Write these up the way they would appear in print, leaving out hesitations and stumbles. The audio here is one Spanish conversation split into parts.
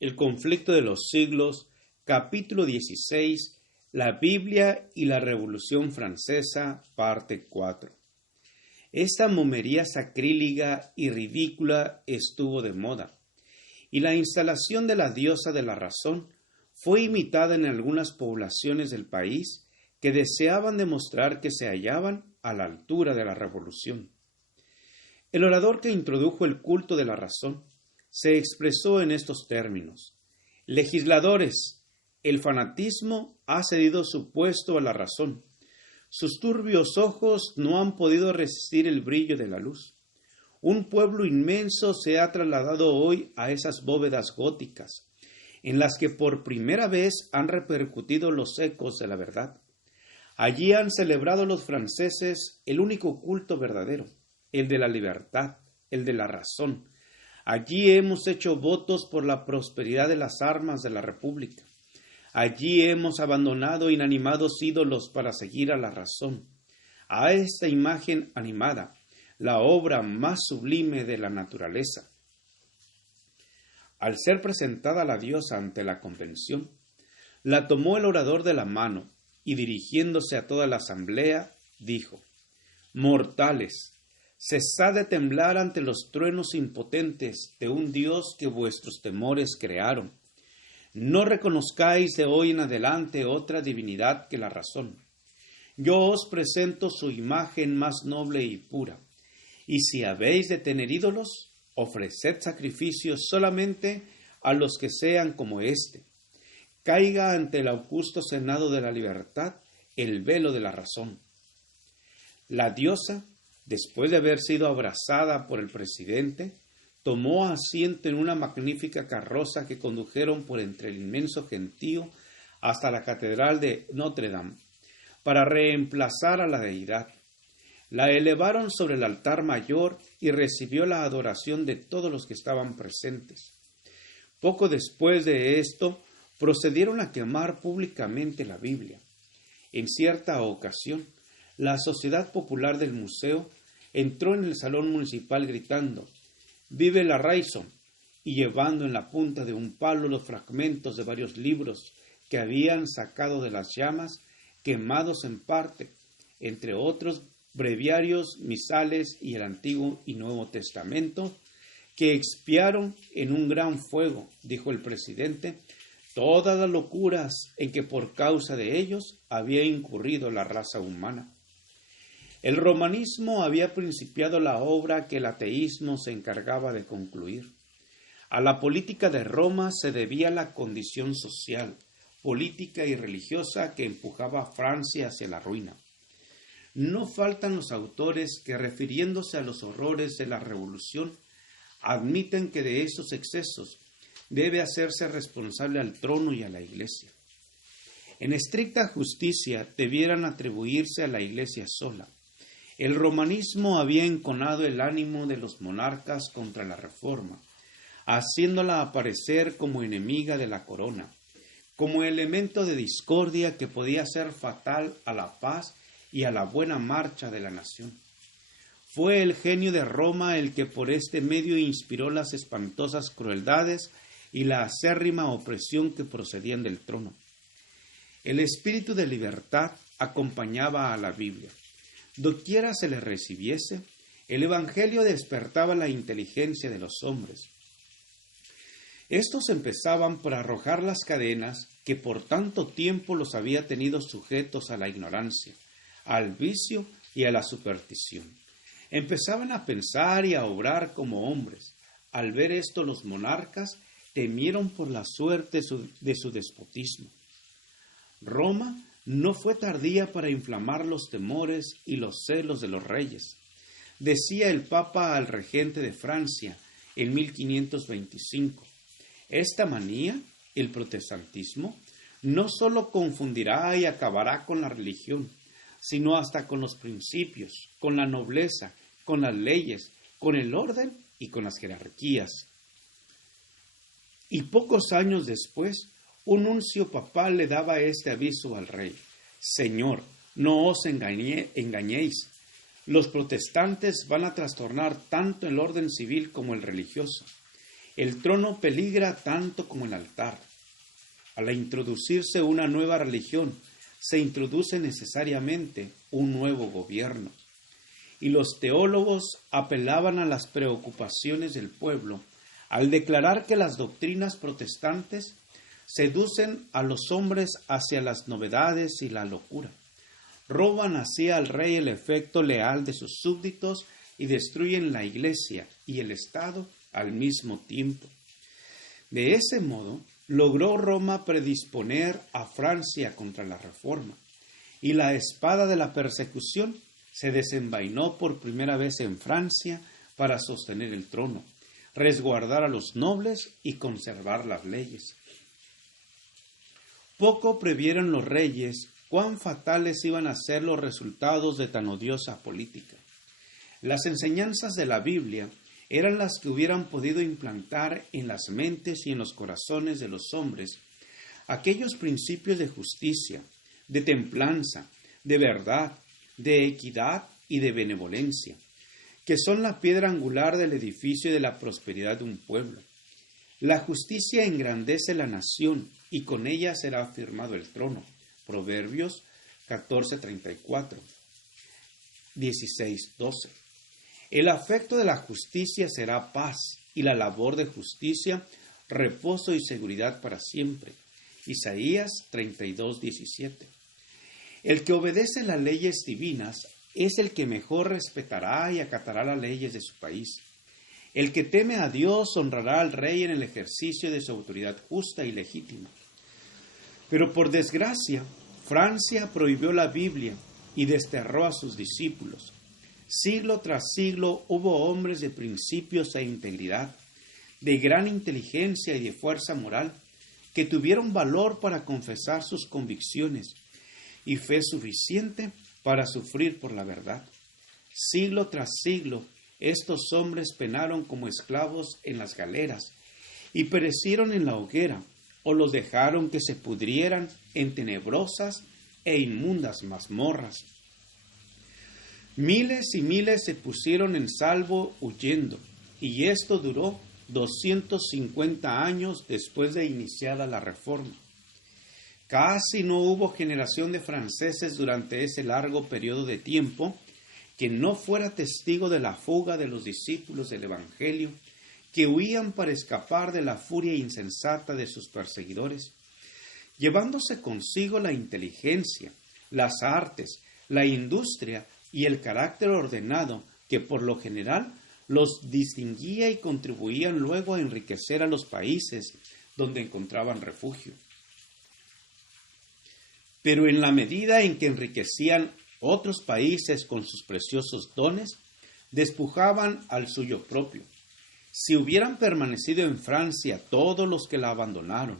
El conflicto de los siglos, capítulo 16, la Biblia y la Revolución Francesa, parte 4. Esta momería sacrílega y ridícula estuvo de moda, y la instalación de la diosa de la razón fue imitada en algunas poblaciones del país que deseaban demostrar que se hallaban a la altura de la revolución. El orador que introdujo el culto de la razón se expresó en estos términos: legisladores, el fanatismo ha cedido su puesto a la razón. Sus turbios ojos no han podido resistir el brillo de la luz. Un pueblo inmenso se ha trasladado hoy a esas bóvedas góticas, en las que por primera vez han repercutido los ecos de la verdad. Allí han celebrado los franceses el único culto verdadero, el de la libertad, el de la razón. Allí hemos hecho votos por la prosperidad de las armas de la República. Allí hemos abandonado inanimados ídolos para seguir a la razón, a esta imagen animada, la obra más sublime de la naturaleza. Al ser presentada la diosa ante la convención, la tomó el orador de la mano y, dirigiéndose a toda la asamblea, dijo: «Mortales, cesad de temblar ante los truenos impotentes de un Dios que vuestros temores crearon. No reconozcáis de hoy en adelante otra divinidad que la razón. Yo os presento su imagen más noble y pura, y si habéis de tener ídolos, ofreced sacrificios solamente a los que sean como éste. Caiga ante el augusto senado de la libertad el velo de la razón». La diosa, después de haber sido abrazada por el presidente, tomó asiento en una magnífica carroza que condujeron por entre el inmenso gentío hasta la catedral de Notre Dame, para reemplazar a la deidad. La elevaron sobre el altar mayor y recibió la adoración de todos los que estaban presentes. Poco después de esto, procedieron a quemar públicamente la Biblia. En cierta ocasión, la Sociedad Popular del Museo entró en el salón municipal gritando: «¡Vive la Raison!», y llevando en la punta de un palo los fragmentos de varios libros que habían sacado de las llamas, quemados en parte, entre otros breviarios, misales y el Antiguo y Nuevo Testamento, que expiaron en un gran fuego, dijo el presidente, todas las locuras en que por causa de ellos había incurrido la raza humana. El romanismo había principiado la obra que el ateísmo se encargaba de concluir. A la política de Roma se debía la condición social, política y religiosa que empujaba a Francia hacia la ruina. No faltan los autores que, refiriéndose a los horrores de la revolución, admiten que de esos excesos debe hacerse responsable al trono y a la Iglesia. En estricta justicia debieran atribuirse a la Iglesia sola. El romanismo había enconado el ánimo de los monarcas contra la reforma, haciéndola aparecer como enemiga de la corona, como elemento de discordia que podía ser fatal a la paz y a la buena marcha de la nación. Fue el genio de Roma el que por este medio inspiró las espantosas crueldades y la acérrima opresión que procedían del trono. El espíritu de libertad acompañaba a la Biblia. Doquiera se le recibiese, el Evangelio despertaba la inteligencia de los hombres. Estos empezaban por arrojar las cadenas que por tanto tiempo los había tenido sujetos a la ignorancia, al vicio y a la superstición. Empezaban a pensar y a obrar como hombres. Al ver esto, los monarcas temieron por la suerte de su despotismo. Roma no fue tardía para inflamar los temores y los celos de los reyes. Decía el Papa al regente de Francia en 1525, esta manía, el protestantismo, no sólo confundirá y acabará con la religión, sino hasta con los principios, con la nobleza, con las leyes, con el orden y con las jerarquías. Y pocos años después, un nuncio papal le daba este aviso al rey: «Señor, no os engañéis. Los protestantes van a trastornar tanto el orden civil como el religioso, El trono peligra tanto como el altar. Al introducirse una nueva religión, se introduce necesariamente un nuevo gobierno. Y los teólogos apelaban a las preocupaciones del pueblo al declarar que las doctrinas protestantes seducen a los hombres hacia las novedades y la locura. Roban así al rey el efecto leal de sus súbditos y destruyen la iglesia y el Estado al mismo tiempo. De ese modo, logró Roma predisponer a Francia contra la Reforma, y la espada de la persecución se desenvainó por primera vez en Francia para sostener el trono, resguardar a los nobles y conservar las leyes. Poco previeron los reyes cuán fatales iban a ser los resultados de tan odiosa política. Las enseñanzas de la Biblia eran las que hubieran podido implantar en las mentes y en los corazones de los hombres aquellos principios de justicia, de templanza, de verdad, de equidad y de benevolencia, que son la piedra angular del edificio y de la prosperidad de un pueblo. La justicia engrandece la nación y con ella será afirmado el trono. Proverbios 14:34, 16:12. El afecto de la justicia será paz y la labor de justicia reposo y seguridad para siempre. Isaías 32:17. El que obedece las leyes divinas es el que mejor respetará y acatará las leyes de su país. El que teme a Dios honrará al rey en el ejercicio de su autoridad justa y legítima. Pero por desgracia, Francia prohibió la Biblia y desterró a sus discípulos. Siglo tras siglo hubo hombres de principios e integridad, de gran inteligencia y de fuerza moral, que tuvieron valor para confesar sus convicciones y fe suficiente para sufrir por la verdad. Siglo tras siglo, estos hombres penaron como esclavos en las galeras y perecieron en la hoguera, o los dejaron que se pudrieran en tenebrosas e inmundas mazmorras. Miles y miles se pusieron en salvo huyendo, y esto duró 250 años después de iniciada la Reforma. Casi no hubo generación de franceses durante ese largo periodo de tiempo que no fuera testigo de la fuga de los discípulos del Evangelio, que huían para escapar de la furia insensata de sus perseguidores, llevándose consigo la inteligencia, las artes, la industria y el carácter ordenado que por lo general los distinguía y contribuían luego a enriquecer a los países donde encontraban refugio. Pero en la medida en que enriquecían otros países con sus preciosos dones, despojaban al suyo propio. Si hubieran permanecido en Francia todos los que la abandonaron,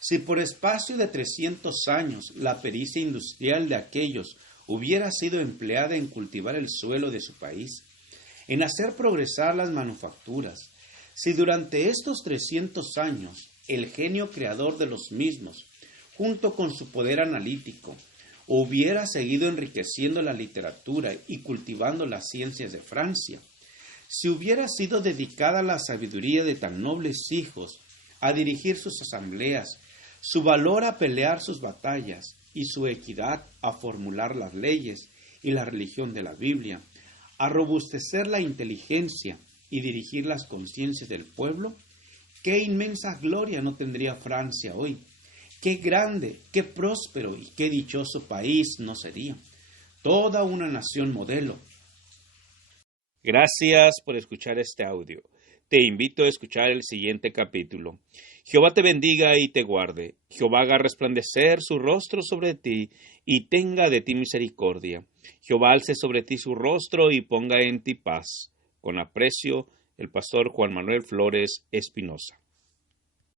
si por espacio de 300 años la pericia industrial de aquellos hubiera sido empleada en cultivar el suelo de su país, en hacer progresar las manufacturas, si durante estos 300 años el genio creador de los mismos, junto con su poder analítico, hubiera seguido enriqueciendo la literatura y cultivando las ciencias de Francia, si hubiera sido dedicada la sabiduría de tan nobles hijos a dirigir sus asambleas, su valor a pelear sus batallas y su equidad a formular las leyes y la religión de la Biblia, a robustecer la inteligencia y dirigir las conciencias del pueblo, qué inmensa gloria no tendría Francia hoy, qué grande, qué próspero y qué dichoso país no sería, toda una nación modelo. Gracias por escuchar este audio. Te invito a escuchar el siguiente capítulo. Jehová te bendiga y te guarde. Jehová haga resplandecer su rostro sobre ti y tenga de ti misericordia. Jehová alce sobre ti su rostro y ponga en ti paz. Con aprecio, el pastor Juan Manuel Flores Espinosa.